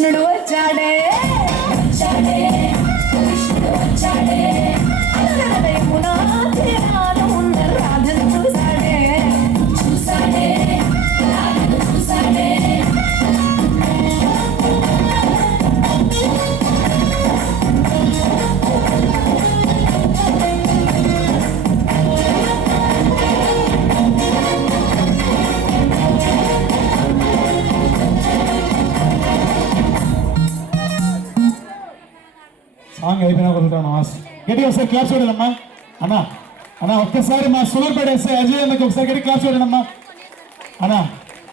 కృష్ణుడు వచ్చాడే వచ్చాడే కృష్ణుడు వచ్చాడే యమునా తీరాన ఉన్న రాధను చూసాడే చూసాడే రాధను చూసాడే సాంగ్ అయిపోయినా కొడుతాను గట్టిగా ఒకసారి క్లాస్ చూడండి అమ్మా అన్న ఒక్కసారి మా సులభ పడేస్తే అజయ్ అన్నకి ఒకసారి గట్టి క్లాస్ చూడండి అమ్మా అన్న